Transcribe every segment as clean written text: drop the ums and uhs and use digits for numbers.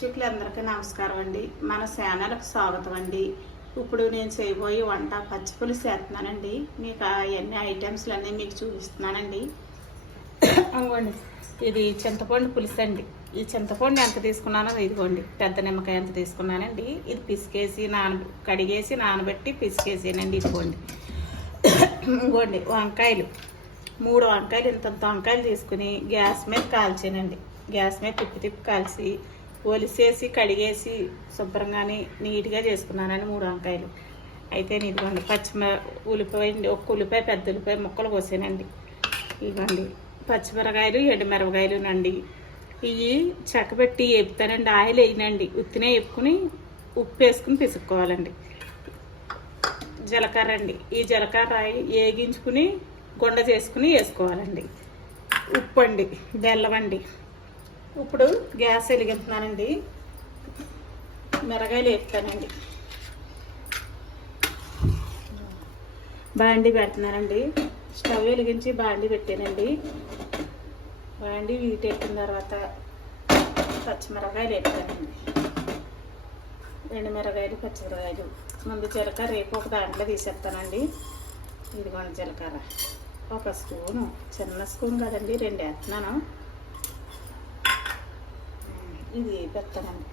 ప్రేక్షకులందరికీ నమస్కారం అండి. మన ఛానల్కి స్వాగతం అండి. ఇప్పుడు నేను చేయబోయే వంట పచ్చి పులుసు చేస్తున్నానండి. మీకు అవన్నీ ఐటమ్స్లు అన్నీ మీకు చూపిస్తున్నానండి. అవునండి, ఇది చింతపండు పులుసు అండి. ఈ చింతపండు ఎంత తీసుకున్నానో ఇదిగోండి, పెద్ద నిమ్మకాయ ఎంత తీసుకున్నానండి. ఇది పిసికేసి కడిగేసి నానబెట్టి పిసికేసానండి. ఇదిగోండి ఇంకోండి వంకాయలు, 3 వంకాయలు, ఇంత వంకాయలు తీసుకుని గ్యాస్ మీద కాల్చానండి. గ్యాస్ మీద తిప్పి కాల్చి ఒలిసేసి కడిగేసి శుభ్రంగానే నీట్గా చేసుకున్నానని 3 వంకాయలు. అయితే ఇదిగోండి ఉల్లిపాయ, ఒక ఉల్లిపాయ, పెద్ద ఉల్లిపాయ ముక్కలు కోసానండి. ఇదిగోండి పచ్చిమిరకాయలు, ఎండుమిరపకాయలునండి. ఇవి చెక్కబెట్టి వేపుతానండి. ఆయిల్ వేయనండి, ఉత్తినే వేపుకుని ఉప్పు వేసుకుని పిసుక్కోవాలండి. జీలకర్ర అండి, ఈ జీలకర్ర వేగించుకుని గుండ చేసుకుని వేసుకోవాలండి. ఉప్పు అండి, బెల్లం అండి. ఇప్పుడు గ్యాస్ వెలిగిస్తున్నానండి. మిరగాయలు వేపుతానండి. బాండి పెడుతున్నానండి. స్టవ్ వెలిగించి బాండి పెట్టానండి. బాండి వీటెట్టిన తర్వాత పచ్చిమిరకాయలు వేపుతానండి. ఎండుమిరకాయలు, పచ్చిమిరకాయలు. ముందు జీలకర్ర రేపు ఒక దాంట్లో తీసేస్తానండి. ఇదిగోండి జీలకర్ర ఒక స్పూను, చిన్న స్పూన్ కదండి, 2 వేస్తున్నాను. ఇది పెడతానండి.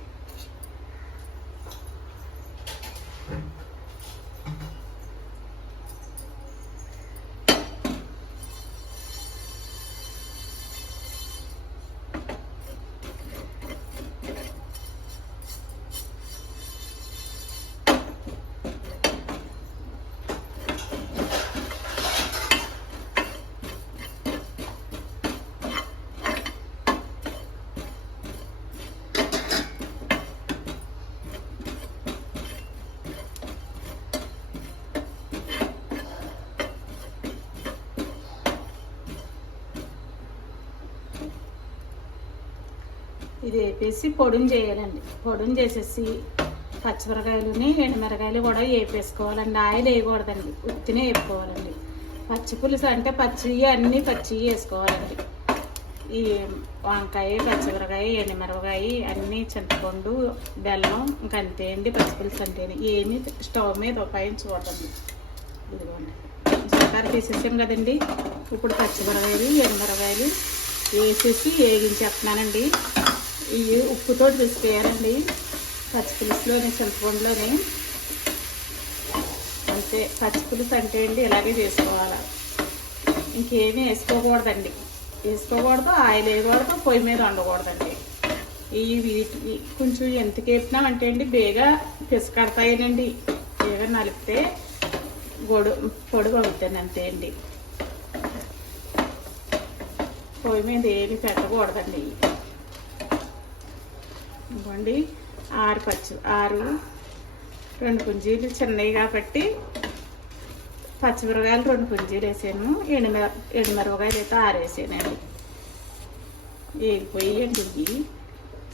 ఇది వేపేసి పొడుని చేయాలండి. పొడుని చేసేసి పచ్చిమిరకాయలుని ఎండుమిరకాయలు కూడా వేపేసుకోవాలండి. ఆయిల్ వేయకూడదండి, ఉత్తినే వేపుకోవాలండి. పచ్చి పులుసు అంటే అన్నీ పచ్చి వేసుకోవాలండి. ఈ వంకాయ, పచ్చిమిరకాయ, ఎండుమిరపకాయ అన్నీ, చింతపండు, బెల్లం, ఇంకా అంతే అండి. పచ్చి పులుసు అంటే ఏమీ స్టవ్ మీద ఉపయోగించకూడదండి. ఇదిగోండి జీలకర్ర తీసేసాం కదండి. ఇప్పుడు పచ్చిమిరకాయలు, ఎండుమిరపకాయలు వేసేసి వేగించేస్తున్నానండి. ఇవి ఉప్పుతో పిసికేయాలండి పచ్చి పులుసులోని, చింతపండులోని. అంతే, పచ్చి పులుసు అంటే అండి ఇలాగే చేసుకోవాలి. ఇంకేమీ వేసుకోకూడదండి. ఆయిల్ వేయకూడదు, పొయ్యి మీద వండకూడదండి. వీటి కొంచెం ఎందుకు వేపినామంటే అండి బేగా పిసకడతాయనండి. బేగా నలిపితే పొడి పగులుతాను, అంతే అండి. పొయ్యి మీద ఏమి పెట్టకూడదండి. ఇవ్వండి 6 2 పుంజీలు చిన్నవి కాబట్టి పచ్చిమిరకాయలు 2 పుంజీలు వేసాను. ఎండుమిరపకాయలు అయితే 6 వేసానండి. వేగిపోయండి. ఇవి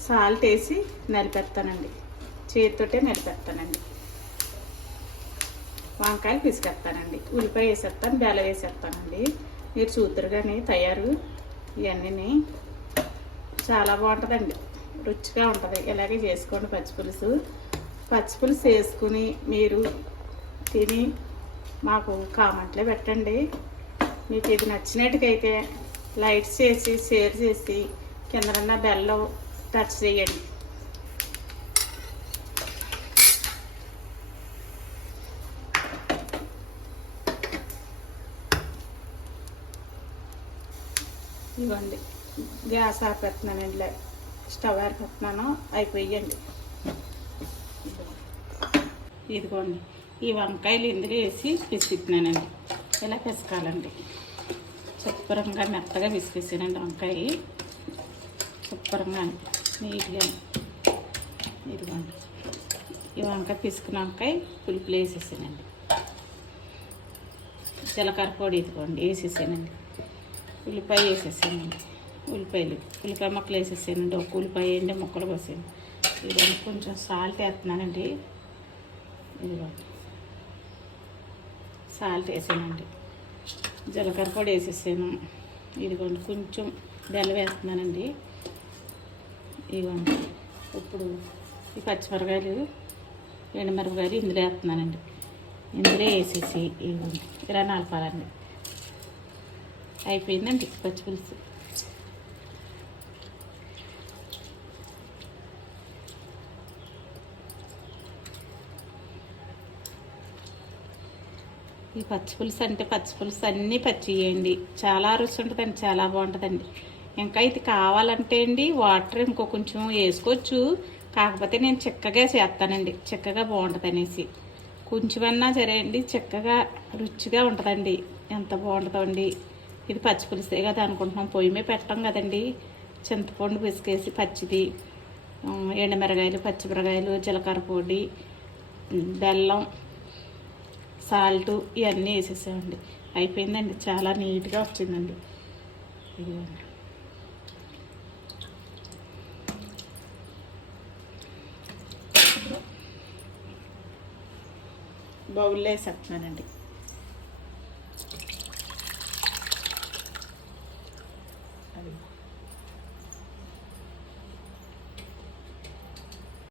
సాల్ట్ వేసి నలిపేస్తానండి. చేతితోటే నలిపేస్తానండి. వంకాయలు పిసికేస్తానండి. ఉల్లిపాయ వేసేస్తాను, బెల్లం వేసేస్తానండి. మీరు చూద్దరు కానీ తయారు ఇవన్నీ చాలా బాగుంటుందండి, రుచిగా ఉంటుంది. ఇలాగే చేసుకోండి పచ్చి పులుసు వేసుకుని మీరు తిని మాకు కామెంట్లో పెట్టండి. మీకు ఇది నచ్చినట్టుకైతే లైక్స్ చేసి, షేర్ చేసి, కిందన బెల్లం టచ్ చేయండి. ఇవ్వండి గ్యాస్ ఆపేస్తున్నానండి, స్టవ్ ఆరిపోతున్నాను, అయిపోయండి. ఇదిగోండి ఈ వంకాయలు ఇందులో వేసి పిసికినానండి. ఇలా పిసకాలండి. శుభ్రంగా మెత్తగా పిసికేసానండి వంకాయ, శుభ్రంగా నీట్గా. ఇదిగోండి ఈ వంకాయ పిసికిన వంకాయ పులుపులు వేసేసానండి. జీలకర్ర పొడి ఇదిగోండి వేసేసానండి. ఉల్లిపాయ వేసేసానండి. ఉల్లిపాయ ముక్కలు వేసేసానండి. ఒక ఉల్లిపాయ ఎండి ముక్కలు కోసాను. ఇదిగోండి కొంచెం సాల్ట్ వేస్తున్నానండి. ఇదిగోండి సాల్ట్ వేసానండి. జీలకర్ర పొడి వేసేసాను. ఇదిగోండి కొంచెం బెల్లం వేస్తున్నానండి. ఇదిగోండి ఇప్పుడు ఈ పచ్చిమిరకాయలు ఎండుమిరపకాయలు ఇందులో వేస్తున్నానండి. ఇందులో వేసేసి ఇలా నలపాలండి. అయిపోయిందండి పచ్చిపులుసు. ఈ పచ్చిపులుసు అంటే పచ్చిపులుసు అన్నీ పచ్చి వేయండి, చాలా రుచి ఉంటుందండి, చాలా బాగుంటుందండి. ఇంకా ఇది కావాలంటే అండి వాటర్ ఇంకో కొంచెం వేసుకోవచ్చు, కాకపోతే నేను చిక్కగా చేస్తానండి, చిక్కగా బాగుంటుంది అనేసి. కొంచెమన్నా సరే అండి చిక్కగా రుచిగా ఉంటుందండి, ఎంత బాగుంటుందండి. ఇది పచ్చిపులుసే కదా అనుకుంటున్నాం, పొయ్యి మీద పెట్టాం కదండి. చింతపండు పిసికేసి పచ్చిది, ఎండుమిరకాయలు, పచ్చిమిరకాయలు, జీలకర్ర పొడి, బెల్లం, సాల్టు ఇవన్నీ వేసేసామండి. అయిపోయిందండి, చాలా నీట్గా వచ్చిందండి. ఇదిగోండి. బౌల్లో వేసేస్తున్నానండి. అది